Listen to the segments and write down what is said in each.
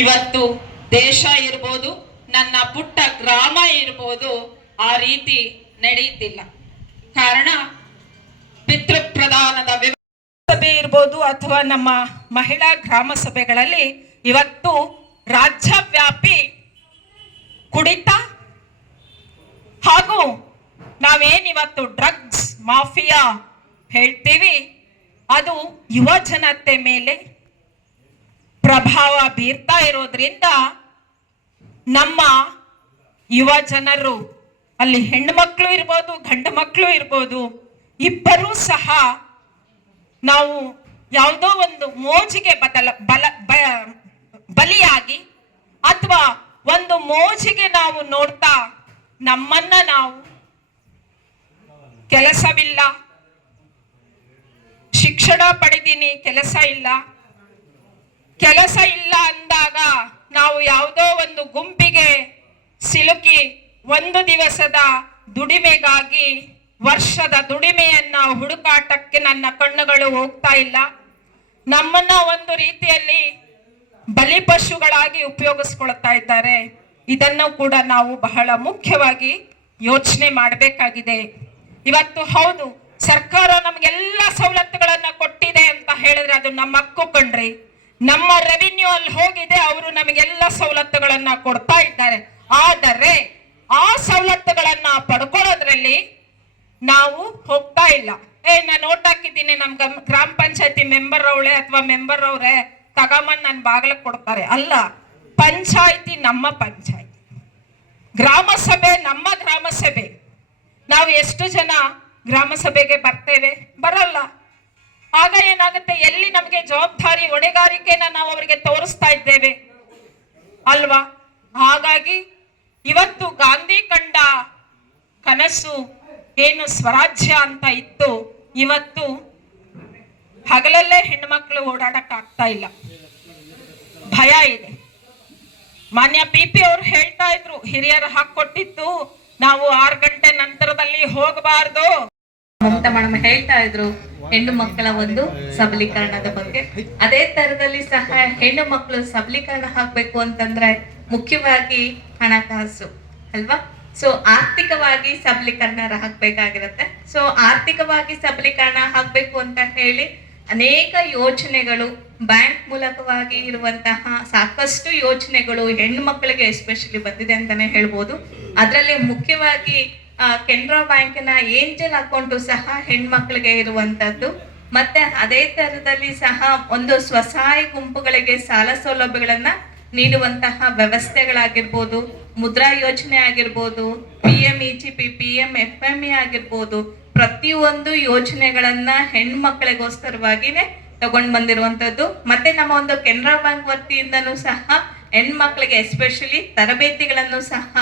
ಇವತ್ತು ದೇಶ ಇರ್ಬೋದು, ನನ್ನ ಪುಟ್ಟ ಗ್ರಾಮ ಇರ್ಬೋದು, ಆ ರೀತಿ ನಡೆಯುತ್ತಿಲ್ಲ. ಕಾರಣ, ಪಿತೃಪ್ರಧಾನದ ಸಭೆ ಇರ್ಬೋದು ಅಥವಾ ನಮ್ಮ ಮಹಿಳಾ ಗ್ರಾಮ ಸಭೆಗಳಲ್ಲಿ ಇವತ್ತು ರಾಜ್ಯವ್ಯಾಪಿ ಕುಡಿತ ಹಾಗೂ ನಾವೇನಿವತ್ತು ಡ್ರಗ್ಸ್, ಮಾಫಿಯಾ ಹೇಳ್ತೀವಿ, ಅದು ಯುವ ಜನತೆ ಮೇಲೆ ಪ್ರಭಾವ ಬೀರ್ತಾ ಇರೋದ್ರಿಂದ ನಮ್ಮ ಯುವ ಜನರು, ಅಲ್ಲಿ ಹೆಣ್ಣು ಮಕ್ಕಳು ಇರ್ಬೋದು ಗಂಡು ಮಕ್ಕಳು ಇರ್ಬೋದು, ಇಬ್ಬರೂ ಸಹ ನಾವು ಯಾವುದೋ ಒಂದು ಮೋಜಿಗೆ ಬದಲ, ಬಲ ಬಲಿಯಾಗಿ ಅಥವಾ ಒಂದು ಮೋಜಿಗೆ ನಾವು ನೋಡ್ತಾ ನಮ್ಮನ್ನ ನಾವು ಕೆಲಸವಿಲ್ಲ. ಶಿಕ್ಷಣ ಪಡೆದೀನಿ, ಕೆಲಸ ಇಲ್ಲ. ಕೆಲಸ ಇಲ್ಲ ಅಂದಾಗ ನಾವು ಯಾವುದೋ ಒಂದು ಗುಂಪಿಗೆ ಸಿಲುಕಿ ಒಂದು ದಿವಸದ ದುಡಿಮೆಗಾಗಿ ವರ್ಷದ ದುಡಿಮೆಯನ್ನ ಹುಡುಕಾಟಕ್ಕೆ ನನ್ನ ಕಣ್ಣುಗಳು ಹೋಗ್ತಾ ಇಲ್ಲ. ನಮ್ಮನ್ನ ಒಂದು ರೀತಿಯಲ್ಲಿ ಬಲಿಪಶುಗಳಾಗಿ ಉಪಯೋಗಿಸ್ಕೊಳ್ತಾ ಇದ್ದಾರೆ. ಇದನ್ನು ಕೂಡ ನಾವು ಬಹಳ ಮುಖ್ಯವಾಗಿ ಯೋಚನೆ ಮಾಡಬೇಕಾಗಿದೆ. ಇವತ್ತು ಹೌದು, ಸರ್ಕಾರ ನಮಗೆಲ್ಲ ಸವಲತ್ತುಗಳನ್ನ ಕೊಟ್ಟಿದೆ ಅಂತ ಹೇಳಿದ್ರೆ ಅದು ನಮ್ಮ ಹಕ್ಕು ಕಣ್ರಿ. ನಮ್ಮ ರೆವಿನ್ಯೂ ಅಲ್ಲಿ ಹೋಗಿದೆ, ಅವರು ನಮಗೆಲ್ಲ ಸವಲತ್ತುಗಳನ್ನ ಕೊಡ್ತಾ ಇದ್ದಾರೆ. ಆದರೆ ಆ ಸವಲತ್ತುಗಳನ್ನ ಪಡ್ಕೊಳ್ಳೋದ್ರಲ್ಲಿ ನಾವು ಹೋಗ್ತಾ ಇಲ್ಲ. ಏ, ನಾನು ನೋಟ್ ಹಾಕಿದ್ದೀನಿ, ನಮ್ ಗ್ರಾಮ ಪಂಚಾಯತಿ ಮೆಂಬರ್ ಅವಳೆ ಅಥವಾ ಮೆಂಬರ್ ಅವ್ರೆ ತಗಮನ್ ನನ್ನ ಬಾಗ್ಲಕ್ ಕೊಡ್ತಾರೆ. ಅಲ್ಲ, ಪಂಚಾಯತಿ ನಮ್ಮ ಪಂಚಾಯತಿ. ಗ್ರಾಮ ಸಭೆ ನಮ್ಮ ಗ್ರಾಮ ಸಭೆ. ನಾವು ಎಷ್ಟು ಜನ ಗ್ರಾಮ ಸಭೆಗೆ ಬರ್ತೇವೆ? ಬರಲ್ಲ. ಆಗ ಏನಾಗುತ್ತೆ? ಎಲ್ಲಿ ನಮಗೆ ಜವಾಬ್ದಾರಿ, ಹೊಣೆಗಾರಿಕೆನ ನಾವು ಅವರಿಗೆ ತೋರಿಸ್ತಾ ಇದ್ದೇವೆ. ಅಲ್ವಾ? ಹಾಗಾಗಿ ಇವತ್ತು ಗಾಂಧಿ ಕಂಡ ಕನಸು ಏನು ಸ್ವರಾಜ್ಯ ಅಂತ ಇತ್ತು, ಇವತ್ತು ಹಗಲಲ್ಲೇ ಹೆಣ್ಮಕ್ಳು ಓಡಾಡಕ್ ಆಗ್ತಾ ಇಲ್ಲ. ಭಯ ಇದೆ. ಮಾನ್ಯ ಪಿ ಪಿ ಅವ್ರು ಹೇಳ್ತಾ ಇದ್ರು, ಹಿರಿಯರು ಹಾಕೊಟ್ಟಿತ್ತು ನಾವು ಆರು ಗಂಟೆ ನಂತರದಲ್ಲಿ ಹೋಗಬಾರ್ದು. ಮಮತಾ ಮೇಡಮ್ ಹೇಳ್ತಾ ಇದ್ರು. ಹೆಣ್ಣು ಮಕ್ಕಳ ಒಂದು ಸಬಲೀಕರಣದ ಬಗ್ಗೆ. ಅದೇ ತರದಲ್ಲಿ ಸಹ ಹೆಣ್ಣು ಮಕ್ಕಳು ಸಬಲೀಕರಣ ಆಗ್ಬೇಕು ಅಂತಂದ್ರೆ ಮುಖ್ಯವಾಗಿ ಹಣಕಾಸು, ಅಲ್ವಾ? ಸೊ ಆರ್ಥಿಕವಾಗಿ ಸಬಲೀಕರಣ ಆಗ್ಬೇಕಾಗಿರುತ್ತೆ ಸೊ ಆರ್ಥಿಕವಾಗಿ ಸಬಲೀಕರಣ ಆಗ್ಬೇಕು ಅಂತ ಹೇಳಿ ಅನೇಕ ಯೋಜನೆಗಳು ಬ್ಯಾಂಕ್ ಮೂಲಕವಾಗಿ ಇರುವಂತಹ ಸಾಕಷ್ಟು ಯೋಜನೆಗಳು ಹೆಣ್ಣು ಮಕ್ಕಳಿಗೆ ಎಸ್ಪೆಷಲಿ ಬಂದಿದೆ ಅಂತಾನೆ ಹೇಳ್ಬೋದು. ಅದರಲ್ಲಿ ಮುಖ್ಯವಾಗಿ ಕೆನರಾ ಬ್ಯಾಂಕಿನ ಏಂಜಲ್ ಅಕೌಂಟು ಸಹ ಹೆಣ್ಮಕ್ಳಿಗೆ ಇರುವಂತದ್ದು. ಮತ್ತೆ ಅದೇ ತರದಲ್ಲಿ ಸಹ ಒಂದು ಸ್ವಸಹಾಯ ಗುಂಪುಗಳಿಗೆ ಸಾಲ ಸೌಲಭ್ಯಗಳನ್ನ ನೀಡುವಂತಹ ವ್ಯವಸ್ಥೆಗಳಾಗಿರ್ಬೋದು, ಮುದ್ರಾ ಯೋಜನೆ ಆಗಿರ್ಬೋದು, P M E G P P M F M E ಆಗಿರ್ಬೋದು, ಪ್ರತಿಯೊಂದು ಯೋಜನೆಗಳನ್ನ ಹೆಣ್ಮಕ್ಳಿಗೋಸ್ಕರವಾಗಿನೇ ತಗೊಂಡ್ ಬಂದಿರುವಂತದ್ದು. ಮತ್ತೆ ನಮ್ಮ ಒಂದು ಕೆನರಾ ಬ್ಯಾಂಕ್ ವತಿಯಿಂದನೂ ಸಹ ಹೆಣ್ಮಕ್ಳಿಗೆ ಎಸ್ಪೆಷಲಿ ತರಬೇತಿಗಳನ್ನು ಸಹ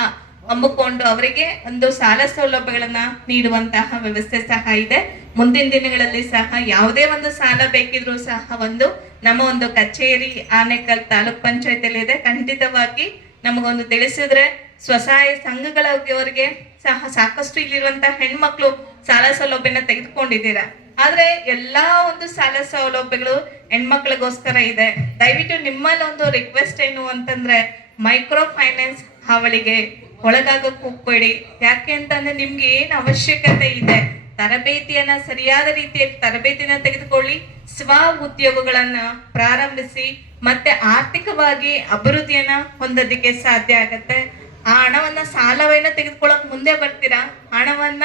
ಹಮ್ಮಿಕೊಂಡು ಅವರಿಗೆ ಒಂದು ಸಾಲ ಸೌಲಭ್ಯಗಳನ್ನ ನೀಡುವಂತಹ ವ್ಯವಸ್ಥೆ ಸಹ ಇದೆ. ಮುಂದಿನ ದಿನಗಳಲ್ಲಿ ಸಹ ಯಾವುದೇ ಒಂದು ಸಾಲ ಬೇಕಿದ್ರೂ ಸಹ ಒಂದು ನಮ್ಮ ಒಂದು ಕಚೇರಿ ಆನೇಕಲ್ ತಾಲೂಕ್ ಪಂಚಾಯತಿಯಲ್ಲಿ ಇದೆ. ಖಂಡಿತವಾಗಿ ನಮಗೊಂದು ತಿಳಿಸಿದ್ರೆ ಸ್ವಸಹಾಯ ಸಂಘಗಳವರಿಗೆ ಸಹ ಸಾಕಷ್ಟು ಇಲ್ಲಿರುವಂತಹ ಹೆಣ್ಮಕ್ಳು ಸಾಲ ಸೌಲಭ್ಯನ ತೆಗೆದುಕೊಂಡಿದ್ದೀರಾ. ಆದ್ರೆ ಎಲ್ಲಾ ಒಂದು ಸಾಲ ಸೌಲಭ್ಯಗಳು ಹೆಣ್ಮಕ್ಳಿಗೋಸ್ಕರ ಇದೆ. ದಯವಿಟ್ಟು ನಿಮ್ಮಲ್ಲಿ ಒಂದು ರಿಕ್ವೆಸ್ಟ್ ಏನು ಅಂತಂದ್ರೆ ಮೈಕ್ರೋ ಫೈನಾನ್ಸ್ ಹಾವಳಿಗೆ ಒಳಗಾಗಕ್ಕೆ ಹೋಗ್ಬೇಡಿ. ಯಾಕೆ ಅಂತಂದ್ರೆ ನಿಮ್ಗೆ ಏನ್ ಅವಶ್ಯಕತೆ ಇದೆ? ತರಬೇತಿಯನ್ನ ಸರಿಯಾದ ರೀತಿಯಲ್ಲಿ ತರಬೇತಿನ ತೆಗೆದುಕೊಳ್ಳಿ, ಸ್ವ ಉದ್ಯೋಗಗಳನ್ನ ಪ್ರಾರಂಭಿಸಿ, ಮತ್ತೆ ಆರ್ಥಿಕವಾಗಿ ಅಭಿವೃದ್ಧಿಯನ್ನ ಹೊಂದೋದಕ್ಕೆ ಸಾಧ್ಯ ಆಗತ್ತೆ. ಆ ಹಣವನ್ನ ಸಾಲವನ್ನ ತೆಗೆದುಕೊಳ್ಳಕ್ ಮುಂದೆ ಬರ್ತೀರಾ? ಹಣವನ್ನ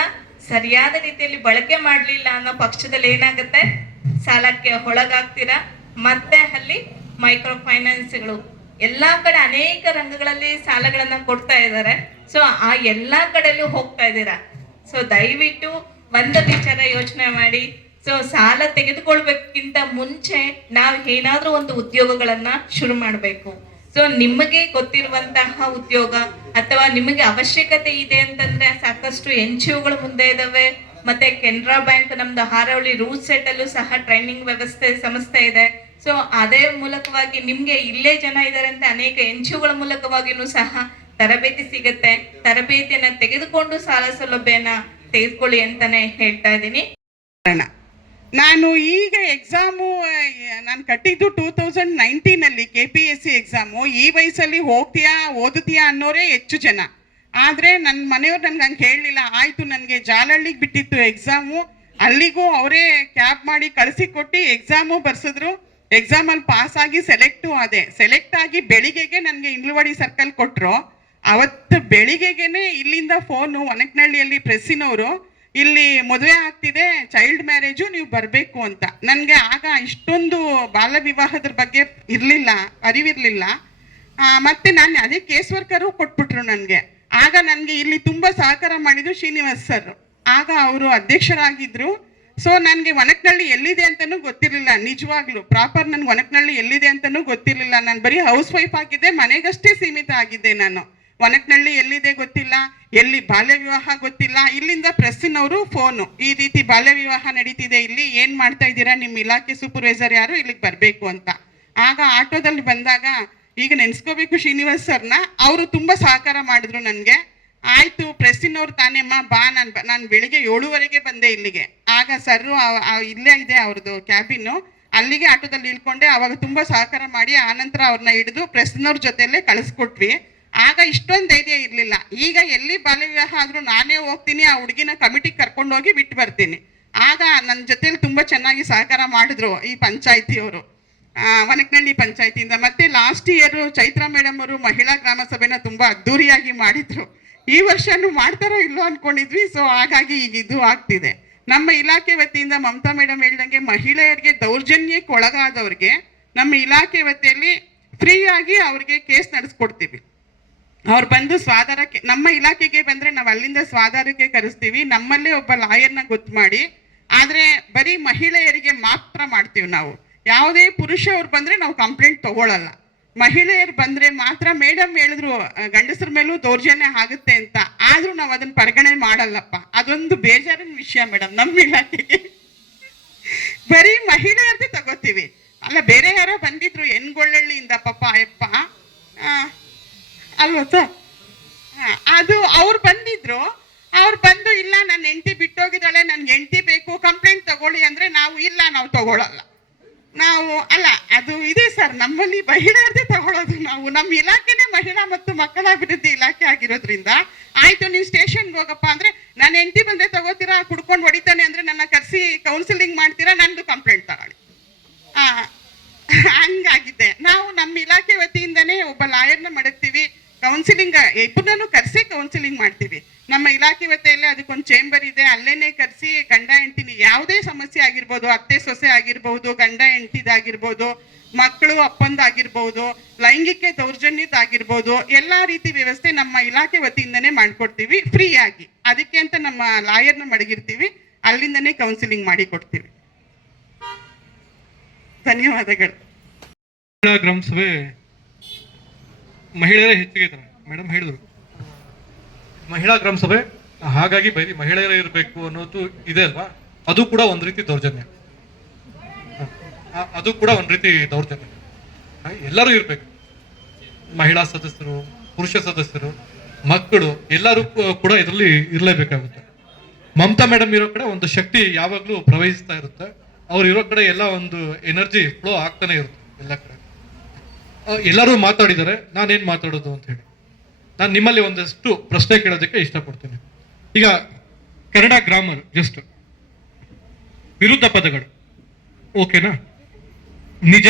ಸರಿಯಾದ ರೀತಿಯಲ್ಲಿ ಬಳಕೆ ಮಾಡಲಿಲ್ಲ ಅನ್ನೋ ಪಕ್ಷದಲ್ಲಿ ಏನಾಗುತ್ತೆ? ಸಾಲಕ್ಕೆ ಒಳಗಾಗ್ತೀರಾ? ಮತ್ತೆ ಅಲ್ಲಿ ಮೈಕ್ರೋ ಫೈನಾನ್ಸ್ಗಳು ಎಲ್ಲಾ ಕಡೆ ಅನೇಕ ರಂಗಗಳಲ್ಲಿ ಸಾಲಗಳನ್ನ ಕೊಡ್ತಾ ಇದ್ದಾರೆ. ಸೊ ಆ ಎಲ್ಲಾ ಕಡೆಯಲ್ಲೂ ಹೋಗ್ತಾ ಇದ್ದೀರಾ? ಸೊ ದಯವಿಟ್ಟು ಒಂದು ವಿಚಾರ ಯೋಚನೆ ಮಾಡಿ. ಸೊ ಸಾಲ ತೆಗೆದುಕೊಳ್ಬೇಕಿಂತ ಮುಂಚೆ ನಾವು ಏನಾದ್ರೂ ಒಂದು ಉದ್ಯೋಗಗಳನ್ನ ಶುರು ಮಾಡಬೇಕು. ಸೊ ನಿಮಗೆ ಗೊತ್ತಿರುವಂತಹ ಉದ್ಯೋಗ ಅಥವಾ ನಿಮಗೆ ಅವಶ್ಯಕತೆ ಇದೆ ಅಂತಂದ್ರೆ ಸಾಕಷ್ಟು ಎನ್ ಜಿ ಒಗಳು ಮುಂದೆ ಇದಾವೆ. ಮತ್ತೆ ಕೆನರಾ ಬ್ಯಾಂಕ್ ನಮ್ದು ಹಾರವಳ್ಳಿ ರೂಟ್ ಸೆಟ್ ಅಲ್ಲೂ ಸಹ ಟ್ರೈನಿಂಗ್ ವ್ಯವಸ್ಥೆ, ಸಂಸ್ಥೆ ಇದೆ. ಸೊ ಅದೇ ಮೂಲಕವಾಗಿ ನಿಮ್ಗೆ ಇಲ್ಲೇ ಜನ ಇದ್ದಾರೆ ಅಂತ ಅನೇಕ ಎನ್ ಜಿ ಒಗಳ ಮೂಲಕವಾಗಿನೂ ಸಹ ತರಬೇತಿ ಸಿಗುತ್ತೆ. ತರಬೇತಿಯನ್ನ ತೆಗೆದುಕೊಂಡು ಸಾಲ ಸೌಲಭ್ಯನ ತೆಗೆದುಕೊಳ್ಳಿ ಅಂತಾನೆ ಹೇಳ್ತಾ ಇದ್ದೀನಿ. ನಾನು ಈಗ ಎಕ್ಸಾಮು ನಾನು ಕಟ್ಟಿದ್ದು two thousand ನೈನ್ಟೀನಲ್ಲಿ K P S C exam ಈ ವಯಸ್ಸಲ್ಲಿ ಹೋಗ್ತೀಯಾ, ಓದುತ್ತೀಯಾ ಅನ್ನೋರೇ ಹೆಚ್ಚು ಜನ. ಆದರೆ ನನ್ನ ಮನೆಯವ್ರು ನನ್ಗೆ ಹಂಗೆ ಹೇಳಲಿಲ್ಲ. ಆಯಿತು, ನನಗೆ ಜಾಲಹಳ್ಳಿಗೆ ಬಿಟ್ಟಿತ್ತು ಎಕ್ಸಾಮು ಅಲ್ಲಿಗೂ ಅವರೇ ಕ್ಯಾಬ್ ಮಾಡಿ ಕಳಿಸಿಕೊಟ್ಟು ಎಕ್ಸಾಮು ಬರ್ಸಿದ್ರು. ಎಕ್ಸಾಮಲ್ಲಿ ಪಾಸ್ ಆಗಿ ಸೆಲೆಕ್ಟು ಆದೆ. ಸೆಲೆಕ್ಟ್ ಆಗಿ ಬೆಳಿಗ್ಗೆಗೆ ನನಗೆ ಇಂಗ್ಲವಾಡಿ ಸರ್ಕಲ್ ಕೊಟ್ಟರು ಅವತ್ತು ಬೆಳಿಗ್ಗೆಗೆನೆ ಇಲ್ಲಿಂದ ಫೋನು ಒನಕನಹಳ್ಳಿಯಲ್ಲಿ ಪ್ರೆಸ್ಸಿನವರು, ಇಲ್ಲಿ ಮದುವೆ ಆಗ್ತಿದೆ ಚೈಲ್ಡ್ ಮ್ಯಾರೇಜು ನೀವು ಬರಬೇಕು ಅಂತ. ನನಗೆ ಆಗ ಇಷ್ಟೊಂದು ಬಾಲ್ಯ ವಿವಾಹದ ಬಗ್ಗೆ ಇರಲಿಲ್ಲ, ಅರಿವಿರಲಿಲ್ಲ. ಮತ್ತೆ ನಾನು ಅದೇ ಕೇಸ್ ವರ್ಕರು ಕೊಟ್ಬಿಟ್ರು ನನಗೆ. ಆಗ ನನಗೆ ಇಲ್ಲಿ ತುಂಬ ಸಹಕಾರ ಮಾಡಿದ್ರು ಶ್ರೀನಿವಾಸ್ ಸರ್ ಆಗ ಅವರು ಅಧ್ಯಕ್ಷರಾಗಿದ್ರು. ಸೊ ನನಗೆ ಒಣಕ್ನಳ್ಳಿ ಎಲ್ಲಿದೆ ಅಂತಲೂ ಗೊತ್ತಿರಲಿಲ್ಲ. ನಿಜವಾಗ್ಲೂ ಪ್ರಾಪರ್ ನನ್ಗೆ ಒಣಕ್ನಳ್ಳಿ ಎಲ್ಲಿದೆ ಅಂತಲೂ ಗೊತ್ತಿರಲಿಲ್ಲ. ನಾನು ಬರೀ ಹೌಸ್ ವೈಫ್ ಆಗಿದ್ದೆ, ಮನೆಗಷ್ಟೇ ಸೀಮಿತ ಆಗಿದ್ದೆ ನಾನು. ಒಣಕ್ನಳ್ಳಿ ಎಲ್ಲಿದೆ ಗೊತ್ತಿಲ್ಲ, ಎಲ್ಲಿ ಬಾಲ್ಯ ವಿವಾಹ ಗೊತ್ತಿಲ್ಲ. ಇಲ್ಲಿಂದ ಪ್ರೆಸ್ಸಿನವರು ಫೋನು ಈ ರೀತಿ ಬಾಲ್ಯ ವಿವಾಹ ನಡೀತಿದೆ ಇಲ್ಲಿ. ಏನು ಮಾಡ್ತಾ ಇದ್ದೀರಾ? ನಿಮ್ಮ ಇಲಾಖೆ ಸೂಪರ್ವೈಸರ್ ಯಾರು? ಇಲ್ಲಿಗೆ ಬರಬೇಕು ಅಂತ. ಆಗ ಆಟೋದಲ್ಲಿ ಬಂದಾಗ, ಈಗ ನೆನೆಸ್ಕೋಬೇಕು ಶ್ರೀನಿವಾಸ್ ಸರ್ನ. ಅವರು ತುಂಬ ಸಹಕಾರ ಮಾಡಿದ್ರು ನನಗೆ. ಆಯಿತು ಪ್ರೆಸ್ಸಿನವ್ರು ತಾನೇಮ್ಮ, ಬಾ, ನಾನು ನಾನು ಬೆಳಿಗ್ಗೆ ಏಳುವರೆಗೆ ಬಂದೆ ಇಲ್ಲಿಗೆ. ಆಗ ಸರ್ರು ಇಲ್ಲೇ ಇದೆ ಅವ್ರದ್ದು ಕ್ಯಾಬಿನ್ನು. ಅಲ್ಲಿಗೆ ಆಟೋದಲ್ಲಿ ಇಳ್ಕೊಂಡೆ ಅವಾಗ ತುಂಬ ಸಹಕಾರ ಮಾಡಿ ಆನಂತರ ಅವ್ರನ್ನ ಹಿಡಿದು ಪ್ರೆಸ್ನವ್ರ ಜೊತೆಯಲ್ಲೇ ಕಳಿಸ್ಕೊಟ್ವಿ. ಆಗ ಇಷ್ಟೊಂದು ಧೈರ್ಯ ಇರಲಿಲ್ಲ. ಈಗ ಎಲ್ಲಿ ಬಾಲ್ಯ ವಿವಾಹ ಆದರೂ ನಾನೇ ಹೋಗ್ತೀನಿ, ಆ ಹುಡುಗಿನ ಕಮಿಟಿಗೆ ಕರ್ಕೊಂಡೋಗಿ ಬಿಟ್ಟು ಬರ್ತೀನಿ. ಆಗ ನನ್ನ ಜೊತೆಲಿ ತುಂಬ ಚೆನ್ನಾಗಿ ಸಹಕಾರ ಮಾಡಿದ್ರು ಈ ಪಂಚಾಯತಿಯವರು. ವನಕನಹಳ್ಳಿ ಪಂಚಾಯತಿಯಿಂದ. ಮತ್ತೆ ಲಾಸ್ಟ್ ಇಯರ್ ಚೈತ್ರ ಮೇಡಮ್ ಅವರು ಮಹಿಳಾ ಗ್ರಾಮ ಸಭೆನ ತುಂಬಾ ಅದ್ದೂರಿಯಾಗಿ ಮಾಡಿದ್ರು. ಈ ವರ್ಷನೂ ಮಾಡ್ತಾರೋ ಇಲ್ಲೋ ಅನ್ಕೊಂಡಿದ್ವಿ ಸೊ ಹಾಗಾಗಿ ಈಗ ಇದು ಆಗ್ತಿದೆ. ನಮ್ಮ ಇಲಾಖೆ ವತಿಯಿಂದ ಮಮತಾ ಮೇಡಮ್ ಹೇಳ್ದಂಗೆ ಮಹಿಳೆಯರಿಗೆ ದೌರ್ಜನ್ಯಕ್ಕೆ ಒಳಗಾದವ್ರಿಗೆ ನಮ್ಮ ಇಲಾಖೆ ವತಿಯಲ್ಲಿ ಫ್ರೀಯಾಗಿ ಅವ್ರಿಗೆ ಕೇಸ್ ನಡೆಸ್ಕೊಡ್ತೀವಿ. ಅವ್ರು ಬಂದು ಸ್ವಾಧಾರಕ್ಕೆ ನಮ್ಮ ಇಲಾಖೆಗೆ ಬಂದ್ರೆ ನಾವು ಅಲ್ಲಿಂದ ಸ್ವಾಧಾರಕ್ಕೆ ಕರೆಸ್ತೀವಿ, ನಮ್ಮಲ್ಲೇ ಒಬ್ಬ ಲಾಯರ್ನ ಗೊತ್ತು ಮಾಡಿ, ಆದ್ರೆ ಬರೀ ಮಹಿಳೆಯರಿಗೆ ಮಾತ್ರ ಮಾಡ್ತೀವಿ ನಾವು. ಯಾವುದೇ ಪುರುಷ ಅವ್ರು ಬಂದ್ರೆ ನಾವು ಕಂಪ್ಲೇಂಟ್ ತಗೊಳಲ್ಲ. ಮಹಿಳೆಯರು ಬಂದ್ರೆ ಮಾತ್ರ ಮೇಡಮ್ ಹೇಳಿದ್ರು ಗಂಡಸರ ಮೇಲೂ ದೌರ್ಜನ್ಯ ಆಗುತ್ತೆ ಅಂತ. ಆದ್ರೂ ನಾವು ಅದನ್ನ ಪರಿಗಣನೆ ಮಾಡಲ್ಲಪ್ಪ. ಅದೊಂದು ಬೇಜಾರಿನ ವಿಷಯ ಮೇಡಮ್ ನಮ್ಮ ಇಲಾಖೆಗೆ. ಬರೀ ಮಹಿಳೆಯರ್ದೇ ತಗೋತೀವಿ. ಅಲ್ಲ, ಬೇರೆ ಯಾರೋ ಬಂದಿದ್ರು, ಎನ್ಗೊಳ್ಳಳ್ಳಿಯಿಂದ ಪಾಪ, ಅಯ್ಯಪ್ಪ. ಅಲ್ವ ಸರ್? ಅದು ಅವ್ರು ಬಂದಿದ್ರು, ಅವ್ರು ಬಂದು, ಇಲ್ಲ ನನ್ನ ಹೆಂಡತಿ ಬಿಟ್ಟೋಗಿದ್ದಾಳೆ, ನನ್ಗೆ ಹೆಂಡತಿ ಬೇಕು, ಕಂಪ್ಲೇಂಟ್ ತಗೊಳ್ಳಿ ಅಂದ್ರೆ ನಾವು ಇಲ್ಲ, ನಾವು ತಗೊಳಲ್ಲ. ನಾವು, ಅಲ್ಲ, ಅದು ಇದೆ ಸರ್, ನಮ್ಮಲ್ಲಿ ಮಹಿಳೆಯರದೇ ತಗೊಳ್ಳೋದು ನಾವು. ನಮ್ಮ ಇಲಾಖೆನೇ ಮಹಿಳಾ ಮತ್ತು ಮಕ್ಕಳ ಅಭಿವೃದ್ಧಿ ಇಲಾಖೆ ಆಗಿರೋದ್ರಿಂದ. ಆಯ್ತು, ನೀವು ಸ್ಟೇಷನ್ಗೆ ಹೋಗಪ್ಪ ಅಂದ್ರೆ, ನಾನು ಹೆಂಡತಿ ಬಂದ್ರೆ ತಗೋತೀರಾ? ಕುಡ್ಕೊಂಡು ಹೊಡಿತಾನೆ ಅಂದ್ರೆ ನನ್ನ ಕರೆಸಿ ಕೌನ್ಸಿಲಿಂಗ್ ಮಾಡ್ತೀರಾ? ನಂದು ಕಂಪ್ಲೇಂಟ್ ತಗೊಳ್ಳಿ. ಹಂಗಾಗಿದೆ. ನಾವು ನಮ್ಮ ಇಲಾಖೆ ವತಿಯಿಂದನೇ ಒಬ್ಬ ಲಾಯರ್ನ ಮಡಗ್ತೀವಿ. ಕೌನ್ಸಿಲಿಂಗ್ ಇಬ್ಬರನ್ನು ಕರೆಸಿ ಕೌನ್ಸಿಲಿಂಗ್ ಮಾಡ್ತೀವಿ. ನಮ್ಮ ಇಲಾಖೆ ವತಿಯಲ್ಲಿ ಅದಕ್ಕೊಂದು ಚೇಂಬರ್ ಇದೆ. ಅಲ್ಲೇನೆ ಕರೆಸಿ ಗಂಡ ಹೆಂಡತಿನಿ ಯಾವುದೇ ಸಮಸ್ಯೆ ಆಗಿರ್ಬೋದು, ಅತ್ತೆ ಸೊಸೆ ಆಗಿರ್ಬೋದು, ಗಂಡ ಹೆಂಡತಿದಾಗಿರ್ಬೋದು, ಮಕ್ಕಳು ಅಪ್ಪಂದಾಗಿರ್ಬೋದು, ಲೈಂಗಿಕ ದೌರ್ಜನ್ಯದಾಗಿರ್ಬೋದು ಎಲ್ಲಾ ರೀತಿ ವ್ಯವಸ್ಥೆ ನಮ್ಮ ಇಲಾಖೆ ವತಿಯಿಂದನೇ ಮಾಡ್ಕೊಡ್ತೀವಿ ಫ್ರೀ ಆಗಿ ಅದಕ್ಕೆ ಅಂತ ನಮ್ಮ ಲಾಯರ್ನ ಮಡಗಿರ್ತೀವಿ. ಅಲ್ಲಿಂದನೇ ಕೌನ್ಸಿಲಿಂಗ್ ಮಾಡಿ ಕೊಡ್ತೀವಿ. ಧನ್ಯವಾದಗಳು. ಗ್ರಾಮ ಸಭೆ ಮಹಿಳೆಯರೇ ಹೆಚ್ಚಿಗೆ ಇದ್ದಾರೆ. ಮೇಡಮ್ ಹೇಳಿದ್ರು. ಮಹಿಳಾ ಗ್ರಾಮ ಸಭೆ ಹಾಗಾಗಿ ಬರೀ ಮಹಿಳೆಯರೇ ಇರಬೇಕು ಅನ್ನೋದು ಇದೆ ಅಲ್ವಾ? ಅದು ಕೂಡ ಒಂದು ರೀತಿ ದೌರ್ಜನ್ಯ. ಅದು ಕೂಡ ಒಂದು ರೀತಿ ದೌರ್ಜನ್ಯ. ಎಲ್ಲರೂ ಇರಬೇಕು. ಮಹಿಳಾ ಸದಸ್ಯರು, ಪುರುಷ ಸದಸ್ಯರು, ಮಕ್ಕಳು, ಎಲ್ಲರೂ ಕೂಡ ಇದರಲ್ಲಿ ಇರಲೇಬೇಕಾಗುತ್ತೆ. ಮಮತಾ ಮೇಡಮ್ ಇರೋ ಕಡೆ ಒಂದು ಶಕ್ತಿ ಯಾವಾಗಲೂ ಪ್ರವಹಿಸ್ತಾ ಇರುತ್ತೆ. ಅವ್ರು ಇರೋ ಕಡೆ ಎಲ್ಲ ಒಂದು ಎನರ್ಜಿ ಫ್ಲೋ ಆಗ್ತಾನೆ ಇರುತ್ತೆ ಎಲ್ಲ ಕಡೆ. ಎಲ್ಲರೂ ಮಾತಾಡಿದ್ದಾರೆ. ನಾನೇನು ಮಾತಾಡೋದು ಅಂತ ಹೇಳಿ. ನಾನು ನಿಮ್ಮಲ್ಲಿ ಒಂದಷ್ಟು ಪ್ರಶ್ನೆ ಕೇಳೋದಕ್ಕೆ ಇಷ್ಟಪಡ್ತೇನೆ. ಈಗ ಕನ್ನಡ ಗ್ರಾಮರ್ ಜಸ್ಟ್ ವಿರುದ್ಧ ಪದಗಳು. ಓಕೆನಾ? ನಿಜ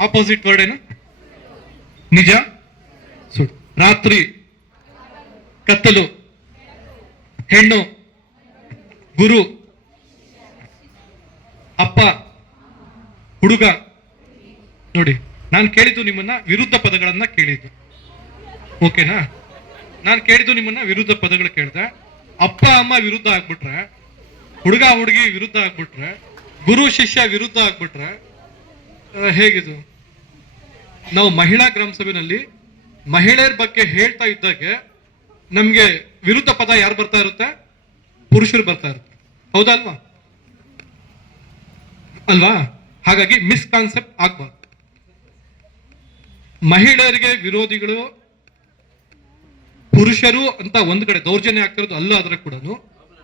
ಆಪೋಸಿಟ್ ವರ್ಡ್ ಏನು? ನಿಜ, ಸುಳ್ಳು. ರಾತ್ರಿ, ಕತ್ತಲು, ಹೆಣ್ಣು, ಗುರು, ಅಪ್ಪ, ಹುಡುಗ, ನೋಡಿ. ನಾನು ಕೇಳಿದ್ದು ನಿಮ್ಮನ್ನ ವಿರುದ್ಧ ಪದಗಳನ್ನ ಕೇಳಿದ್ದು. ಓಕೆನಾ? ನಾನು ಕೇಳಿದ್ದು ನಿಮ್ಮನ್ನ ವಿರುದ್ಧ ಪದಗಳು ಕೇಳಿದೆ. ಅಪ್ಪ, ಅಮ್ಮ ವಿರುದ್ಧ ಆಗ್ಬಿಟ್ರೆ, ಹುಡುಗ, ಹುಡುಗಿ ವಿರುದ್ಧ ಆಗ್ಬಿಟ್ರೆ, ಗುರು, ಶಿಷ್ಯ ವಿರುದ್ಧ ಆಗ್ಬಿಟ್ರೆ ಹೇಗಿದು? ನಾವು ಮಹಿಳಾ ಗ್ರಾಮ ಸಭೆಯಲ್ಲಿ ಮಹಿಳೆಯರ ಬಗ್ಗೆ ಹೇಳ್ತಾ ಇದ್ದಾಗೆ ನಮಗೆ ವಿರುದ್ಧ ಪದ ಯಾರು ಬರ್ತಾ ಇರುತ್ತೆ? ಪುರುಷರು ಬರ್ತಾ ಇರುತ್ತೆ. ಹೌದಲ್ವಾ? ಅಲ್ವಾ? ಹಾಗಾಗಿ ಮಿಸ್ಕಾನ್ಸೆಪ್ಟ್ ಆಗ್ಬಾರ್ದು. ಮಹಿಳೆಯರಿಗೆ ವಿರೋಧಿಗಳು, ಪುರುಷರು ಅಂತ ಒಂದ್ ಕಡೆ ದೌರ್ಜನ್ಯ ಆಗ್ತಿರೋದು ಅಲ್ಲ ಆದ್ರೆ ಕೂಡ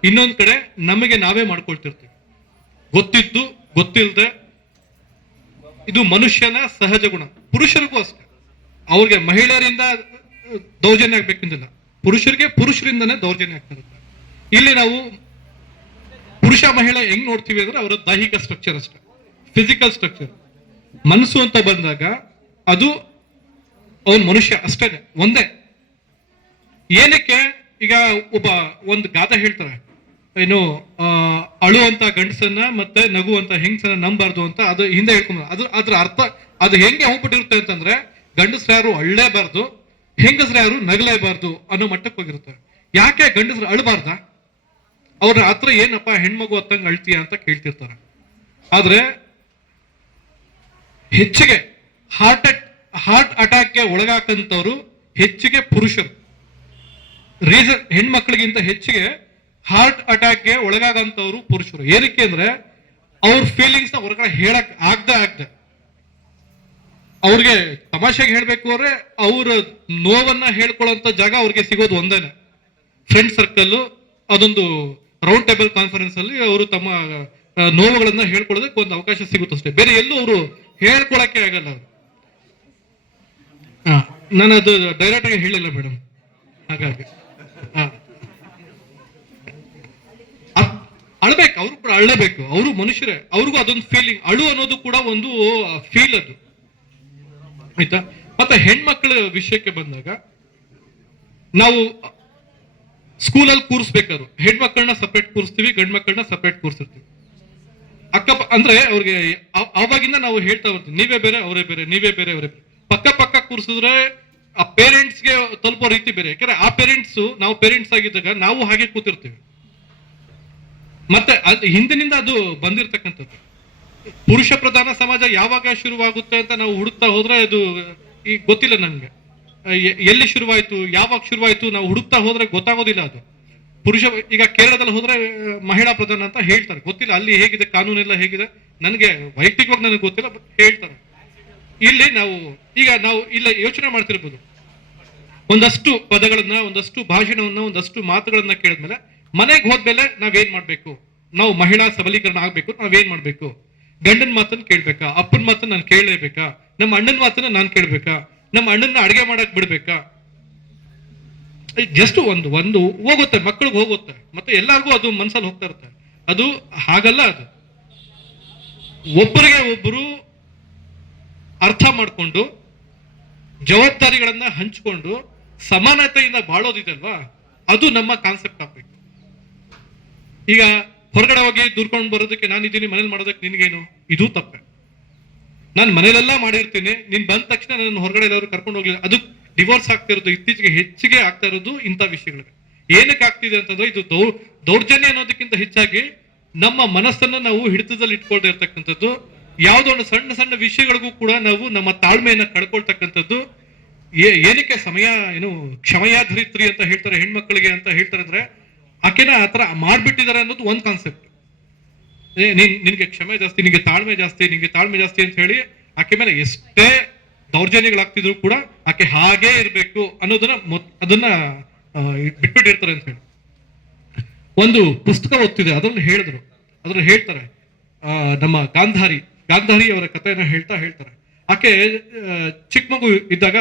ಇನ್ನೊಂದ್ ಕಡೆ ನಮಗೆ ನಾವೇ ಮಾಡ್ಕೊಳ್ತಿರ್ತೀವಿ. ಗೊತ್ತಿದ್ದು ಗೊತ್ತಿಲ್ಲದೆ ಇದು ಮನುಷ್ಯನ ಸಹಜ ಗುಣ. ಪುರುಷರಿಗೂ ಅಷ್ಟೇ. ಅವ್ರಿಗೆ ಮಹಿಳೆಯರಿಂದ ದೌರ್ಜನ್ಯ ಆಗ್ಬೇಕಿಂದಿಲ್ಲ. ಪುರುಷರಿಗೆ ಪುರುಷರಿಂದನೇ ದೌರ್ಜನ್ಯ ಆಗ್ತಾ ಇರುತ್ತೆ ಇಲ್ಲಿ ನಾವು ಪುರುಷ, ಮಹಿಳೆ ಹೆಂಗ್ ನೋಡ್ತೀವಿ ಅಂದ್ರೆ ಅವರ ದೈಹಿಕ ಸ್ಟ್ರಕ್ಚರ್ ಅಷ್ಟೇ. ಫಿಸಿಕಲ್ ಸ್ಟ್ರಕ್ಚರ್ ಮನಸ್ಸು ಅಂತ ಬಂದಾಗ ಅದು ಅವನ್ ಮನುಷ್ಯ ಅಷ್ಟೇ ಒಂದೇ. ಏನಕ್ಕೆ ಈಗ ಒಬ್ಬ ಒಂದು ಗಾದೆ ಹೇಳ್ತಾರೆ, ಏನು ಅಳುವಂತ ಗಂಡಸನ್ನ ಮತ್ತೆ ನಗುವಂತ ಹೆಂಗಸನ್ನ ನಂಬಾರ್ದು ಅಂತ ಅದು ಹಿಂದೆ ಹೇಳ್ಕೊಂಡ್ ಅದು ಅದ್ರ ಅರ್ಥ, ಅದು ಹೆಂಗೆ ಹೋಗ್ಬಿಟ್ಟಿರುತ್ತೆ ಅಂತಂದ್ರೆ, ಗಂಡಸ್ರ ಯಾರು ಅಳ್ಳೇಬಾರ್ದು, ಹೆಂಗಸ್ರ ಯಾರು ನಗಲೇಬಾರ್ದು ಅನ್ನೋ ಮಟ್ಟಕ್ಕೆ ಹೋಗಿರುತ್ತೆ. ಯಾಕೆ ಗಂಡಸ್ರು ಅಳಬಾರ್ದ? ಅವ್ರ ಹತ್ರ ಏನಪ್ಪ ಹೆಣ್ಮಗು ಹತ್ತಂಗ್ ಅಳ್ತೀಯ ಅಂತ ಕೇಳ್ತಿರ್ತಾರೆ. ಆದ್ರೆ ಹೆಚ್ಚಿಗೆ ಹಾರ್ಟ್ ಹಾರ್ಟ್ ಅಟ್ಯಾಕ್ಗೆ ಒಳಗಾಕಂತವ್ರು ಹೆಚ್ಚಿಗೆ ಪುರುಷರು. ರೀಸನ್ ಹೆಣ್ಮಕ್ಳಿಗಿಂತ ಹೆಚ್ಚಿಗೆ ಹಾರ್ಟ್ ಅಟ್ಯಾಕ್ಗೆ ಒಳಗಾಗಂಥವ್ರು ಪುರುಷರು. ಏನಕ್ಕೆ ಅಂದ್ರೆ ಅವ್ರ ಫೀಲಿಂಗ್ಸ್ನ ಹೊರಗಡೆ ಹೇಳಕ್ ಆಗ್ದ ಆಗ್ದೆ. ಅವ್ರಿಗೆ ತಮಾಷೆಗೆ ಹೇಳ್ಬೇಕು ಅಂದ್ರೆ ಅವ್ರ ನೋವನ್ನ ಹೇಳ್ಕೊಳ್ಳೋಂಥ ಜಾಗ ಅವ್ರಿಗೆ ಸಿಗೋದು ಒಂದೇನೆ. ಫ್ರೆಂಡ್ ಸರ್ಕಲ್ ಅದೊಂದು ರೌಂಡ್ ಟೇಬಲ್ ಕಾನ್ಫರೆನ್ಸ್ ಅಲ್ಲಿ ಅವರು ತಮ್ಮ ನೋವುಗಳನ್ನ ಹೇಳ್ಕೊಳ್ಳೋದಕ್ಕೆ ಒಂದು ಅವಕಾಶ ಸಿಗುತ್ತಷ್ಟೇ. ಬೇರೆ ಎಲ್ಲೂ ಅವರು ಹೇಳ್ಕೊಳಕ್ಕೆ ಆಗಲ್ಲ ಅವ್ರು. ಹಾ ನಾನು ಅದು ಡೈರೆಕ್ಟ್ ಆಗಿ ಹೇಳಿಲ್ಲ ಮೇಡಮ್ ಹಾಗಾಗಿ, ಹಾ. ಅಳ್ಬೇಕು, ಅವ್ರು ಕೂಡ ಅಳ್ಳೇಬೇಕು ಅವರು ಮನುಷ್ಯರೇ, ಅವ್ರಿಗೂ ಅದೊಂದು ಫೀಲಿಂಗ್ ಅಳು ಅನ್ನೋದು ಕೂಡ ಒಂದು ಫೀಲ್ ಅದು. ಆಯ್ತಾ? ಮತ್ತೆ ಹೆಣ್ಮಕ್ಳ ವಿಷಯಕ್ಕೆ ಬಂದಾಗ, ನಾವು ಸ್ಕೂಲಲ್ಲಿ ಕೂರಿಸ್ಬೇಕಾದ್ರು. ಹೆಣ್ಮಕ್ಳನ್ನ ಸಪ್ರೇಟ್ ಕೂರಿಸ್ತೀವಿ ಗಂಡ್ ಮಕ್ಕಳನ್ನ ಸಪ್ರೇಟ್ ಕೂರಿಸಿರ್ತೀವಿ. ಅಕ್ಕ ಅಂದ್ರೆ ಅವ್ರಿಗೆ ಅವಾಗಿಂದ ನಾವು ಹೇಳ್ತಾ ಬರ್ತೀವಿ, ನೀವೇ ಬೇರೆ, ಅವರೇ ಬೇರೆ, ನೀವೇ ಬೇರೆ, ಅವರೇ ಬೇರೆ. ಪಕ್ಕ ಪಕ್ಕ ಕೂರಿಸಿದ್ರೆ ಆ ಪೇರೆಂಟ್ಸ್ಗೆ ತಲುಪೋ ರೀತಿ ಬೇರೆ. ಯಾಕಂದ್ರೆ ಆ ಪೇರೆಂಟ್ಸ್ ನಾವು ಪೇರೆಂಟ್ಸ್ ಆಗಿದ್ದಾಗ ನಾವು ಹಾಗೆ ಕೂತಿರ್ತೀವಿ. ಮತ್ತೆ ಹಿಂದಿನಿಂದ ಅದು ಬಂದಿರತಕ್ಕಂಥದ್ದು. ಪುರುಷ ಪ್ರಧಾನ ಸಮಾಜ ಯಾವಾಗ ಶುರುವಾಗುತ್ತೆ ಅಂತ ನಾವು ಹುಡುಕ್ತಾ ಹೋದ್ರೆ ಅದು ಈಗ ಗೊತ್ತಿಲ್ಲ ನನ್ಗೆ. ಎಲ್ಲಿ ಶುರುವಾಯ್ತು, ಯಾವಾಗ ಶುರುವಾಯ್ತು ನಾವು ಹುಡುಕ್ತಾ ಹೋದ್ರೆ ಗೊತ್ತಾಗೋದಿಲ್ಲ ಅದು. ಪುರುಷ, ಈಗ ಕೇರಳದಲ್ಲಿ ಹೋದ್ರೆ ಮಹಿಳಾ ಪ್ರಧಾನ ಅಂತ ಹೇಳ್ತಾರೆ. ಗೊತ್ತಿಲ್ಲ ಅಲ್ಲಿ ಹೇಗಿದೆ, ಕಾನೂನೆಲ್ಲ ಹೇಗಿದೆ. ನನಗೆ ವೈಯಕ್ತಿಕವಾಗಿ ನನಗೆ ಗೊತ್ತಿಲ್ಲ ಬಟ್ ಹೇಳ್ತಾರೆ. ಇಲ್ಲಿ ನಾವು, ಈಗ ನಾವು ಇಲ್ಲ ಯೋಚನೆ ಮಾಡ್ತಿರ್ಬೋದು. ಒಂದಷ್ಟು ಪದಗಳನ್ನ, ಒಂದಷ್ಟು ಭಾಷಣವನ್ನ, ಒಂದಷ್ಟು ಮಾತುಗಳನ್ನ ಕೇಳಿದ್ಮೇಲೆ ಮನೆಗೆ ಹೋದ್ಮೇಲೆ ನಾವೇನ್ ಮಾಡ್ಬೇಕು? ನಾವು ಮಹಿಳಾ ಸಬಲೀಕರಣ ಆಗ್ಬೇಕು, ನಾವೇನ್ ಮಾಡ್ಬೇಕು? ಗಂಡನ ಮಾತನ್ನ ಕೇಳ್ಬೇಕಾ? ಅಪ್ಪನ ಮಾತನ್ನ ನಾನು ಕೇಳಲೇಬೇಕಾ? ನಮ್ಮ ಅಣ್ಣನ ಮಾತನ್ನ ನಾನು ಕೇಳ್ಬೇಕಾ? ನಮ್ಮ ಅಣ್ಣನ ಅಡಿಗೆ ಮಾಡಕ್ ಬಿಡ್ಬೇಕಾ? ಜಸ್ಟ್ ಒಂದು ಒಂದು ಹೋಗುತ್ತೆ ಮಕ್ಕಳಿಗೆ ಹೋಗುತ್ತೆ. ಮತ್ತೆ ಎಲ್ಲಾರ್ಗೂ ಅದು ಮನ್ಸಲ್ಲಿ ಹೋಗ್ತಾ ಇರುತ್ತೆ. ಅದು ಹಾಗಲ್ಲ ಅದು. ಒಬ್ಬರಿಗೆ ಒಬ್ಬರು ಅರ್ಥ ಮಾಡ್ಕೊಂಡು ಜವಾಬ್ದಾರಿಗಳನ್ನ ಹಂಚಿಕೊಂಡು ಸಮಾನತೆಯಿಂದ ಬಾಳೋದಿದೆಲ್ವಾ? ಅದು ನಮ್ಮ ಕಾನ್ಸೆಪ್ಟ್ ಆಗ್ಬೇಕು ಈಗ ಹೊರಗಡೆ ಹೋಗಿ ದುರ್ಕೊಂಡು ಬರೋದಕ್ಕೆ ನಾನು ಇದೀನಿ ಮನೇಲಿ ಮಾಡೋದಕ್ಕೆ ನಿನ್ಗೇನು? ಇದು ತಪ್ಪೆ. ನಾನು ಮನೇಲೆಲ್ಲ ಮಾಡಿರ್ತೀನಿ, ನೀನ್ ಬಂದ ತಕ್ಷಣ ನನ್ನ ಹೊರಗಡೆ ಎಲ್ಲರೂ ಕರ್ಕೊಂಡು ಹೋಗ್ಲಿಲ್ಲ ಅದು ಡಿವೋರ್ಸ್ ಆಗ್ತಾ ಇರೋದು, ಇತ್ತೀಚೆಗೆ ಹೆಚ್ಚಿಗೆ ಆಗ್ತಾ ಇರೋದು ಇಂಥ ವಿಷಯಗಳಿಗೆ. ಏನಕ್ಕೆ ಆಗ್ತಿದೆ ಅಂತಂದ್ರೆ ಇದು ದೌರ್ಜನ್ಯ ಅನ್ನೋದಕ್ಕಿಂತ ಹೆಚ್ಚಾಗಿ ನಮ್ಮ ಮನಸ್ಸನ್ನ ನಾವು ಹಿಡಿತದಲ್ಲಿ ಇಟ್ಕೊಳ್ತಾ ಇರ್ತಕ್ಕಂಥದ್ದು ಯಾವುದೋ ಒಂದು ಸಣ್ಣ ಸಣ್ಣ ವಿಷಯಗಳಿಗೂ ಕೂಡ ನಾವು ನಮ್ಮ ತಾಳ್ಮೆಯನ್ನ ಕಳ್ಕೊಳ್ತಕ್ಕಂಥದ್ದು ಏನಕ್ಕೆ ಸಮಯ ಏನು ಕ್ಷಮಯಾಧರಿತ್ರಿ ಅಂತ ಹೇಳ್ತಾರೆ ಹೆಣ್ಮಕ್ಳಿಗೆ ಅಂತ ಹೇಳ್ತಾರೆ ಅಂದ್ರೆ ಆಕೆನ ಆತರ ಮಾಡ್ಬಿಟ್ಟಿದ್ದಾರೆ ಅನ್ನೋದು ಒಂದು ಕಾನ್ಸೆಪ್ಟ್ ಏ ನೀನ್ ನಿನ್ಗೆ ಕ್ಷಮೆ ಜಾಸ್ತಿ ನಿನ್ಗೆ ತಾಳ್ಮೆ ಜಾಸ್ತಿ ನಿನ್ಗೆ ತಾಳ್ಮೆ ಜಾಸ್ತಿ ಅಂತ ಹೇಳಿ ಆಕೆ ಮೇಲೆ ಎಷ್ಟೇ ದೌರ್ಜನ್ಯಗಳಾಗ್ತಿದ್ರು ಕೂಡ ಆಕೆ ಹಾಗೇ ಇರಬೇಕು ಅನ್ನೋದನ್ನ ಅದನ್ನ ಆ, ಬಿಟ್ಬಿಟ್ಟಿರ್ತಾರೆ ಅಂತ ಹೇಳಿ. ಒಂದು ಪುಸ್ತಕ ಓದ್ತಿದೆ ಅದನ್ನು ಹೇಳಿದ್ರು. ಅದ್ರಲ್ಲಿ ಹೇಳ್ತಾರೆ ಆ, ನಮ್ಮ ಗಾಂಧಾರಿ. ಗಾಂಧಾರಿ ಅವರ ಕಥೆಯನ್ನು ಹೇಳ್ತಾ ಹೇಳ್ತಾರೆ. ಆಕೆ ಚಿಕ್ಕ ಮಗು ಇದ್ದಾಗ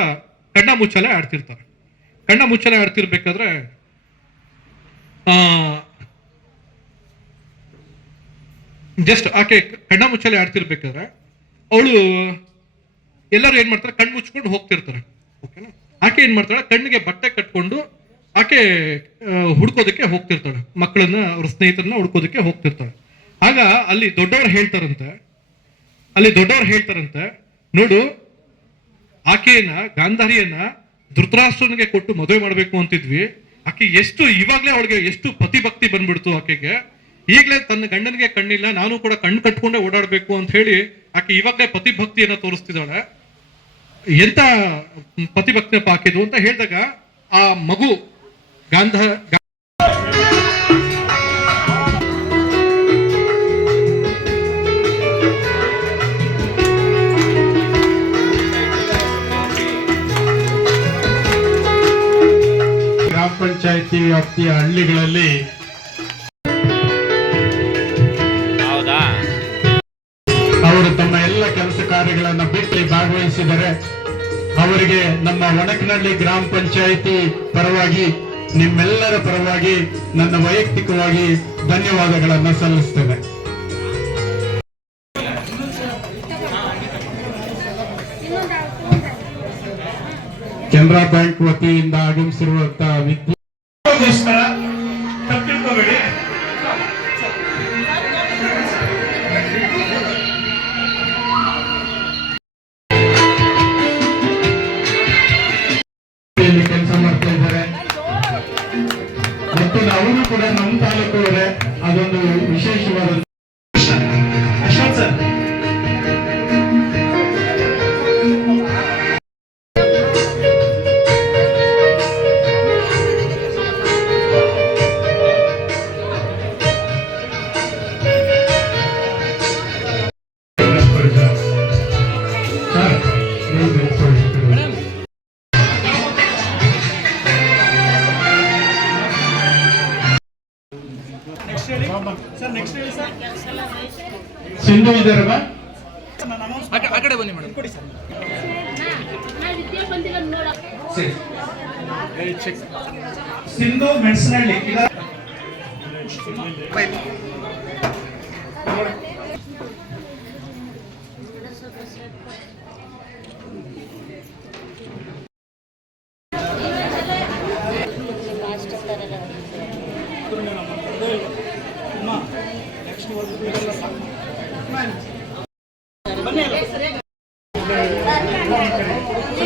ಕಣ್ಣ ಮುಚ್ಚಲೆ ಆಡ್ತಿರ್ತಾರೆ. ಕಣ್ಣ ಮುಚ್ಚಲೆ ಆಡ್ತಿರ್ಬೇಕಾದ್ರೆ ಜಸ್ಟ್ ಆಕೆ ಕಣ್ಣ ಮುಚ್ಚಲೆ ಆಡ್ತಿರ್ಬೇಕಾದ್ರೆ ಅವಳು ಎಲ್ಲರೂ ಏನ್ ಮಾಡ್ತಾರೆ, ಕಣ್ಣು ಮುಚ್ಕೊಂಡು ಹೋಗ್ತಿರ್ತಾರೆ. ಓಕೆನಾ ಆಕೆ ಏನ್ ಮಾಡ್ತಾಳೆ, ಕಣ್ಣಿಗೆ ಬಟ್ಟೆ ಕಟ್ಕೊಂಡು ಆಕೆ ಹುಡ್ಕೋದಕ್ಕೆ ಹೋಗ್ತಿರ್ತಾಳೆ. ಮಕ್ಕಳನ್ನ, ಅವ್ರ ಸ್ನೇಹಿತರನ್ನ ಹುಡ್ಕೋದಕ್ಕೆ ಹೋಗ್ತಿರ್ತಾಳೆ. ಆಗ ಅಲ್ಲಿ ದೊಡ್ಡವರು ಹೇಳ್ತಾರಂತೆ ಅಲ್ಲಿ ದೊಡ್ಡವ್ರು ಹೇಳ್ತಾರಂತೆ, ನೋಡು, ಆಕೆಯನ್ನ, ಗಾಂಧಾರಿಯನ್ನ ಧೃತರಾಷ್ಟ್ರನಿಗೆ ಕೊಟ್ಟು ಮದುವೆ ಮಾಡಬೇಕು ಅಂತಿದ್ವಿ. ಆಕೆ ಎಷ್ಟು, ಇವಾಗ್ಲೇ ಅವಳಿಗೆ ಎಷ್ಟು ಪತಿಭಕ್ತಿ ಬಂದ್ಬಿಡ್ತು ಆಕೆಗೆ. ಈಗಲೇ ತನ್ನ ಗಂಡನಿಗೆ ಕಣ್ಣಿಲ್ಲ, ನಾನು ಕೂಡ ಕಣ್ಣು ಕಟ್ಕೊಂಡೇ ಓಡಾಡಬೇಕು ಅಂತ ಹೇಳಿ ಆಕೆ ಇವಾಗಲೇ ಪತಿಭಕ್ತಿಯನ್ನ ತೋರಿಸ್ತಿದ್ದಾಳೆ. ಎಂತ ಪತಿಭಕ್ತಿಯಪ್ಪ ಆಕೆದು ಅಂತ ಹೇಳಿದಾಗ ಆ ಮಗು ಗಾಂಧ ಪಂಚಾಯಿತಿ ವ್ಯಾಪ್ತಿಯ ಹಳ್ಳಿಗಳಲ್ಲಿ ಅವರು ತಮ್ಮ ಎಲ್ಲ ಕೆಲಸ ಕಾರ್ಯಗಳನ್ನ ಬಿಟ್ಟು ಭಾಗವಹಿಸಿದರೆ ಅವರಿಗೆ ನಮ್ಮ ಒಣಕನಹಳ್ಳಿ ಗ್ರಾಮ ಪಂಚಾಯತಿ ಪರವಾಗಿ ನಿಮ್ಮೆಲ್ಲರ ಪರವಾಗಿ ನನ್ನ ವೈಯಕ್ತಿಕವಾಗಿ ಧನ್ಯವಾದಗಳನ್ನು ಸಲ್ಲಿಸ್ತೇನೆ. ಕೆನರಾ ಬ್ಯಾಂಕ್ ವತಿಯಿಂದ ಆಗಮಿಸಿರುವಂತಹ ವಿದ್ಯೆ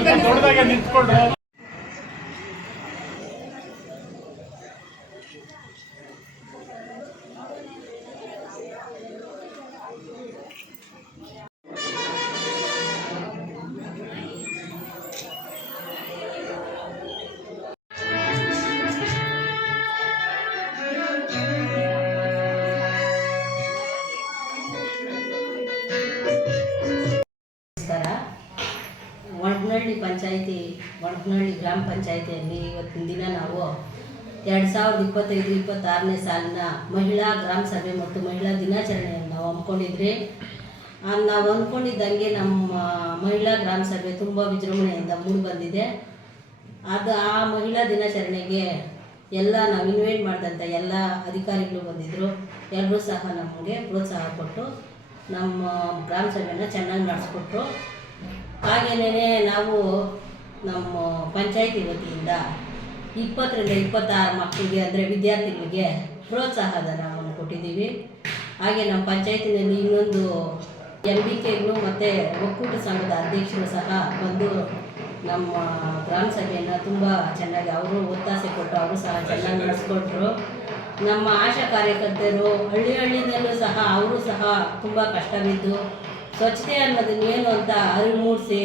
ನಮಸ್ಕಾರ ಪಂಚಾಯಿತಿ ಒಣಗನಹಳ್ಳಿ ಗ್ರಾಮ ಪಂಚಾಯಿತಿಯಲ್ಲಿ ಇವತ್ತಿನ ದಿನ ನಾವು ಎರಡು ಸಾವಿರದ ಇಪ್ಪತ್ತೈದು, ಇಪ್ಪತ್ತಾರನೇ ಸಾಲಿನ ಮಹಿಳಾ ಗ್ರಾಮ ಸಭೆ ಮತ್ತು ಮಹಿಳಾ ದಿನಾಚರಣೆಯನ್ನು ನಾವು ಹಮ್ಮಿಕೊಂಡಿದ್ರಿ. ನಾವು ಅಂದ್ಕೊಂಡಿದ್ದಂಗೆ ನಮ್ಮ ಮಹಿಳಾ ಗ್ರಾಮ ಸಭೆ ತುಂಬ ವಿಜೃಂಭಣೆಯಿಂದ ಮೂಡಿ ಬಂದಿದೆ. ಅದು, ಆ ಮಹಿಳಾ ದಿನಾಚರಣೆಗೆ ಎಲ್ಲ ನಾವು ಇನ್ವೈಟ್ ಮಾಡಿದಂಥ ಎಲ್ಲ ಅಧಿಕಾರಿಗಳು ಬಂದಿದ್ದರು ಎಲ್ಲರೂ ಸಹ ನಮಗೆ ಪ್ರೋತ್ಸಾಹ ಕೊಟ್ಟು ನಮ್ಮ ಗ್ರಾಮ ಸಭೆಯನ್ನು ಚೆನ್ನಾಗಿ ನಡೆಸ್ಕೊಟ್ರು. ಹಾಗೆಯೇ ನಾವು ನಮ್ಮ ಪಂಚಾಯಿತಿ ವತಿಯಿಂದ ಇಪ್ಪತ್ತರಿಂದ ಇಪ್ಪತ್ತಾರು ಮಕ್ಕಳಿಗೆ ಅಂದರೆ ವಿದ್ಯಾರ್ಥಿಗಳಿಗೆ ಪ್ರೋತ್ಸಾಹ ಧನವನ್ನು ಕೊಟ್ಟಿದ್ದೀವಿ. ಹಾಗೆ ನಮ್ಮ ಪಂಚಾಯತಿನಲ್ಲಿ ಇನ್ನೊಂದು ಎಂ ಬಿ ಕೆಗಳು ಮತ್ತು ಒಕ್ಕೂಟ ಸಂಘದ ಅಧ್ಯಕ್ಷರು ಸಹ ಬಂದು ನಮ್ಮ ಗ್ರಾಮ ಸಭೆಯನ್ನು ತುಂಬ ಚೆನ್ನಾಗಿ ಅವರು ಒತ್ತಾಸೆ ಕೊಟ್ಟು ಅವರು ಸಹ ಚೆನ್ನಾಗಿ ನಡೆಸ್ಕೊಟ್ರು. ನಮ್ಮ ಆಶಾ ಕಾರ್ಯಕರ್ತರು ಹಳ್ಳಿ ಹಳ್ಳಿನಲ್ಲೂ ಸಹ ಅವರು ಸಹ ತುಂಬ ಕಷ್ಟ ಬಿದ್ದು ಸ್ವಚ್ಛತೆ ಅನ್ನೋದನ್ನು ಏನು ಅಂತ ಅರಿವು ಮೂಡಿಸಿ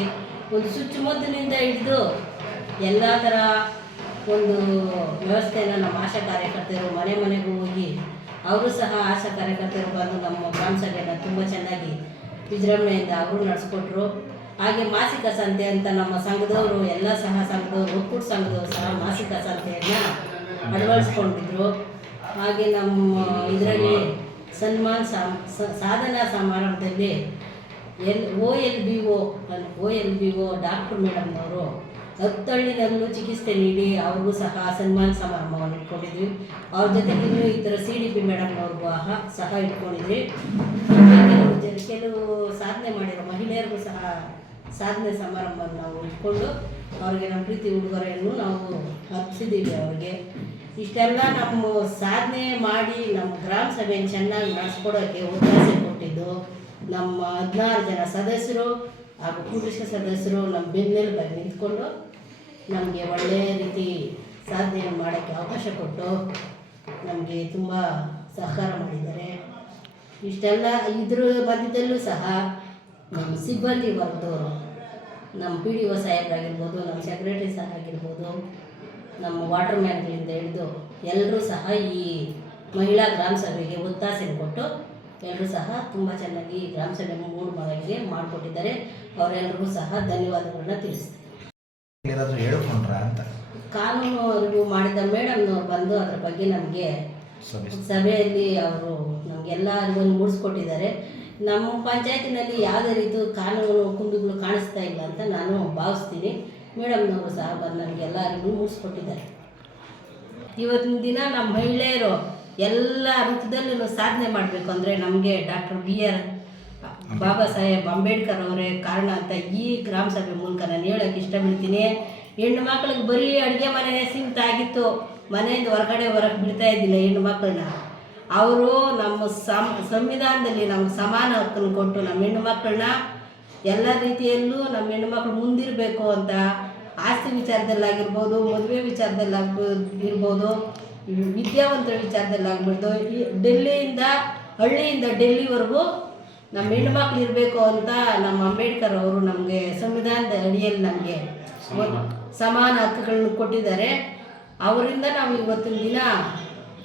ಒಂದು ಚುಚ್ಚುಮದ್ದಿನಿಂದ ಹಿಡಿದು ಎಲ್ಲ ಥರ ಒಂದು ವ್ಯವಸ್ಥೆನ ನಮ್ಮ ಆಶಾ ಕಾರ್ಯಕರ್ತರು ಮನೆ ಮನೆಗೂ ಹೋಗಿ ಅವರು ಸಹ ಆಶಾ ಕಾರ್ಯಕರ್ತರು ಬಂದು ನಮ್ಮ ಗ್ರಾಮ ತುಂಬ ಚೆನ್ನಾಗಿ ವಿಜೃಂಭಣೆಯಿಂದ ಅವರು ನಡೆಸ್ಕೊಟ್ರು. ಹಾಗೆ ಮಾಸಿಕ ಸಂತೆ ಅಂತ ನಮ್ಮ ಸಂಘದವರು, ಎಲ್ಲ ಸಹ ಸಂಘದವರು, ಒಕ್ಕೂಟ ಸಂಘದವರು ಸಹ ಮಾಸಿಕ ಸಂತೆಯನ್ನು ಅಳವಡಿಸ್ಕೊಂಡಿದ್ರು. ಹಾಗೆ ನಮ್ಮ ಇದರಲ್ಲಿ ಸನ್ಮಾನ್ ಸಾಧನಾ ಸಮಾರಂಭದಲ್ಲಿ L, O L B O O L B O doctor ಮೇಡಮ್ನವರು ಹತ್ತಳ್ಳಿನಲ್ಲೂ ಚಿಕಿತ್ಸೆ ನೀಡಿ ಅವ್ರಿಗೂ ಸಹ ಸನ್ಮಾನ ಸಮಾರಂಭವನ್ನು ಇಟ್ಕೊಂಡಿದ್ವಿ. ಅವ್ರ ಜೊತೆಗೆ ಇನ್ನೂ ಈ ಥರ ಸಿ ಡಿ ಪಿ ಮೇಡಮ್ನವ್ರಿಗೂ ಸಹ ಇಟ್ಕೊಂಡಿದ್ವಿ. ಕೆಲವು ಸಾಧನೆ ಮಾಡಿರೋ ಮಹಿಳೆಯರಿಗೂ ಸಹ ಸಾಧನೆ ಸಮಾರಂಭವನ್ನು ನಾವು ಇಟ್ಕೊಂಡು ಅವ್ರಿಗೆ ನಮ್ಮ ಪ್ರೀತಿ ಉಡುಗೊರೆಯನ್ನು ನಾವು ಅರ್ಪಿಸಿದ್ದೀವಿ ಅವ್ರಿಗೆ. ಇಷ್ಟೆಲ್ಲ ನಮ್ಮ ಸಾಧನೆ ಮಾಡಿ ನಮ್ಮ ಗ್ರಾಮ ಸಭೆಯನ್ನು ಚೆನ್ನಾಗಿ ನಡೆಸ್ಕೊಡೋಕ್ಕೆ ಒತ್ತಾಸೆ ಕೊಟ್ಟಿದ್ದು. ನಮ್ಮ ಹದಿನಾರು ಜನ ಸದಸ್ಯರು ಹಾಗೂ ಪುರುಷ ಸದಸ್ಯರು ನಮ್ಮ ಬೆನ್ನೆಲುಬಾಗಿ ನಿಂತ್ಕೊಂಡು ನಮಗೆ ಒಳ್ಳೆಯ ರೀತಿ ಸಾಧನೆಯನ್ನು ಮಾಡೋಕ್ಕೆ ಅವಕಾಶ ಕೊಟ್ಟು ನಮಗೆ ತುಂಬ ಸಹಕಾರ ಮಾಡಿದ್ದಾರೆ. ಇಷ್ಟೆಲ್ಲ ಇದ್ರ ಮಧ್ಯದಲ್ಲೂ ಸಹ ನಮ್ಮ ಸಿಬ್ಬಂದಿ ವರ್ಗದವರು, ನಮ್ಮ ಪಿ ಡಿ ಒ ಸಾಹೇಬರಾಗಿರ್ಬೋದು ನಮ್ಮ ಸೆಕ್ರೆಟರಿ ಸಹ ಆಗಿರ್ಬೋದು, ನಮ್ಮ ವಾಟರ್ ಮ್ಯಾನ್ಗಳಿಂದ ಹಿಡಿದು ಎಲ್ಲರೂ ಸಹ ಈ ಮಹಿಳಾ ಗ್ರಾಮ ಸಭೆಗೆ ಒತ್ತಾಸೆ ಕೊಟ್ಟು ಎಲ್ಲರೂ ಸಹ ತುಂಬ ಚೆನ್ನಾಗಿ ಗ್ರಾಮ ಸಭೆ ಮೂರು ಮಾಡಿಕೊಟ್ಟಿದ್ದಾರೆ. ಅವರೆಲ್ಲರಿಗೂ ಸಹ ಧನ್ಯವಾದಗಳನ್ನ ತಿಳಿಸ್ತೀನಿ. ಅಂತ? ಕಾನೂನು ಅರಿವು ಮಾಡಿದ ಮೇಡಮ್ನವ್ರು ಬಂದು ಅದ್ರ ಬಗ್ಗೆ ನಮಗೆ ಸಭೆಯಲ್ಲಿ ಅವರು ನಮಗೆಲ್ಲ ಅರಿವನ್ನು ಮೂಡಿಸ್ಕೊಟ್ಟಿದ್ದಾರೆ. ನಮ್ಮ ಪಂಚಾಯತಿನಲ್ಲಿ ಯಾವುದೇ ರೀತಿ ಕಾನೂನು ಕುಂದುಗಳು ಕಾಣಿಸ್ತಾ ಇಲ್ಲ ಅಂತ ನಾನು ಭಾವಿಸ್ತೀನಿ. ಮೇಡಮ್ನವರು ಸಹ ಬಂದು ನಮಗೆಲ್ಲರಿಗೂ ಮೂಡಿಸ್ಕೊಟ್ಟಿದ್ದಾರೆ. ಇವತ್ತಿನ ದಿನ ನಮ್ಮ ಮಹಿಳೆಯರು ಎಲ್ಲ ರೀತಿಯಲ್ಲೂ ಸಾಧನೆ ಮಾಡಬೇಕು ಅಂದರೆ ನಮಗೆ doctor B R Baba Saheb Ambedkar ಅವರೇ ಕಾರಣ ಅಂತ ಈ ಗ್ರಾಮ ಸಭೆ ಮೂಲಕ ನಾನು ಹೇಳೋಕ್ಕೆ ಇಷ್ಟಪಡ್ತೀನಿ. ಹೆಣ್ಣು ಮಕ್ಳಿಗೆ ಬರೀ ಅಡುಗೆ ಮನೆಯೇ ಸೀಮಿತ ಆಗಿತ್ತು. ಮನೆಯಿಂದ ಹೊರಗಡೆ ಹೊರಗೆ ಬಿಡ್ತಾ ಇದ್ದಿಲ್ಲ ಹೆಣ್ಣು ಮಕ್ಕಳನ್ನ. ಅವರು ನಮ್ಮ ಸಂ, ಸಂವಿಧಾನದಲ್ಲಿ ನಮ್ಗೆ ಸಮಾನ ಹಕ್ಕನ್ನು ಕೊಟ್ಟು ನಮ್ಮ ಹೆಣ್ಣು ಮಕ್ಕಳನ್ನ ಎಲ್ಲ ರೀತಿಯಲ್ಲೂ ನಮ್ಮ ಹೆಣ್ಣು ಮಕ್ಕಳು ಮುಂದಿರಬೇಕು ಅಂತ ಆಸ್ತಿ ವಿಚಾರದಲ್ಲಾಗಿರ್ಬೋದು, ಮದುವೆ ವಿಚಾರದಲ್ಲಿ ಇರ್ಬೋದು. ವಿದ್ಯಾವಂತರ ವಿಚಾರದಲ್ಲಿ ಆಗ್ಬಿಡ್ತು ಈ ಡೆಲ್ಲಿಯಿಂದ ಹಳ್ಳಿಯಿಂದ ಡೆಲ್ಲಿವರೆಗೂ ನಮ್ಮ ಹೆಣ್ಮಕ್ಳು ಇರಬೇಕು ಅಂತ ನಮ್ಮ ಅಂಬೇಡ್ಕರ್ ಅವರು ನಮಗೆ ಸಂವಿಧಾನದ ಅಡಿಯಲ್ಲಿ ನಮಗೆ ಸಮಾನ. ಹಕ್ಕುಗಳನ್ನು ಕೊಟ್ಟಿದ್ದಾರೆ. ಅವರಿಂದ ನಾವು ಇವತ್ತಿನ ದಿನ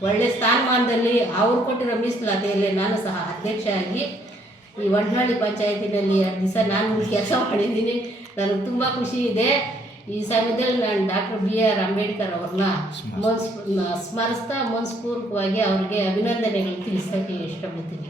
ಒಳ್ಳೆ ಸ್ಥಾನಮಾನದಲ್ಲಿ ಅವರು ಕೊಟ್ಟಿರೋ ಮೀಸಲಾತಿಯಲ್ಲಿ ನಾನು ಸಹ ಅಧ್ಯಕ್ಷ ಆಗಿ ಈ ವಡ್ನಹಳ್ಳಿ ಪಂಚಾಯತಿನಲ್ಲಿ ಎರಡು ದಿವಸ ನಾನು ಕೆಲಸ ಮಾಡಿದ್ದೀನಿ. ನನಗೆ ತುಂಬ ಖುಷಿ ಇದೆ. ಈ ಸಮಯದಲ್ಲಿ ನಾನು ಡಾಕ್ಟರ್ ಬಿ ಆರ್ ಅಂಬೇಡ್ಕರ್ ಅವ್ರನ್ನ ಮನ್ಸ್ ಸ್ಮರಿಸ್ತಾ ಮನಸ್ಪೂರ್ವಕವಾಗಿ ಅವ್ರಿಗೆ ಅಭಿನಂದನೆಗಳು ತಿಳಿಸೋಕ್ಕೆ ಇಷ್ಟಪಡ್ತೀನಿ.